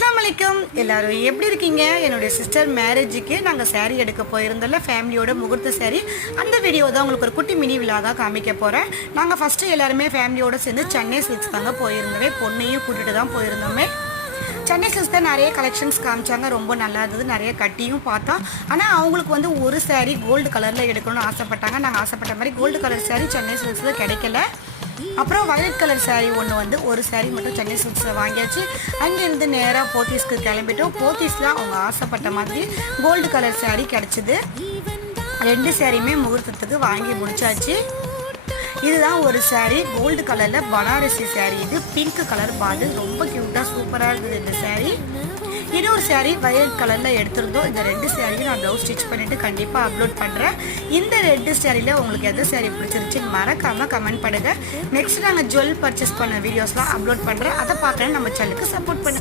அஸ்ஸலாமு அலைக்கும் எல்லாரும் எப்படி இருக்கீங்க? என்னுடைய சிஸ்டர் மேரேஜுக்கு நாங்கள் சாரீ எடுக்க போயிருந்தோம்ல, ஃபேமிலியோட முகூர்த்த சாரீ. அந்த வீடியோ தான் உங்களுக்கு ஒரு குட்டி மினி விழாக காமிக்க போகிறேன். நாங்கள் ஃபஸ்ட்டு எல்லாருமே ஃபேமிலியோடு சேர்ந்து சென்னை சில்க்ஸ் தாங்க போயிருந்தோமே, பொண்ணையும் கூட்டிகிட்டு தான் போயிருந்தோமே. சென்னை சில்க்ஸ் தான் நிறைய கலெக்ஷன்ஸ் காமிச்சாங்க, ரொம்ப நல்லா இருந்தது. நிறைய கட்டியும் பார்த்தோம். ஆனால் அவங்களுக்கு வந்து ஒரு சாரீ கோல்டு கலரில் எடுக்கணும்னு ஆசைப்பட்டாங்க. நாங்கள் ஆசைப்பட்ட மாதிரி கோல்டு கலர் சாரீ சென்னை சில்க்ஸில் கிடைக்கல. அப்புறம் வயலட் கலர் சாரீ ஒன்று வந்து ஒரு சாரீ மட்டும் சென்னை சில்க்ஸில் வாங்கியாச்சு. அங்கேருந்து நேராக போத்தீஸ்க்கு கிளம்பிட்டோம். போத்தீஸில் அவங்க ஆசைப்பட்ட மாதிரி கோல்டு கலர் சாரீ கிடச்சிது. 2 சாரியுமே முகூர்த்தத்துக்கு வாங்கி முடிச்சாச்சு. இதுதான் ஒரு சாரீ கோல்டு கலரில் பனாரசி சாரீ. இது பிங்க் கலர் பாட்டில், ரொம்ப க்யூட்டாக சூப்பராக இருக்குது இந்த சாரீ. இன்னொரு சாரீ வயலட் கலரில் எடுத்திருந்தோம். இந்த 2 சாரியும் நான் ப்ளவுஸ் ஸ்டிச் பண்ணிவிட்டு கண்டிப்பாக அப்லோட் பண்ணுறேன். இந்த 2 சாரியில் உங்களுக்கு எந்த சாரீ பிடிச்சிருச்சுன்னு மறக்காமல் கமெண்ட் பண்ணுங்கள். நெக்ஸ்ட் நாங்கள் ஜுவல் பர்ச்சேஸ் பண்ண வீடியோஸ்லாம் அப்லோட் பண்ணுறேன். அதை பார்க்குறேன். நம்ம சேனலுக்கு சப்போர்ட் பண்ணுங்கள்.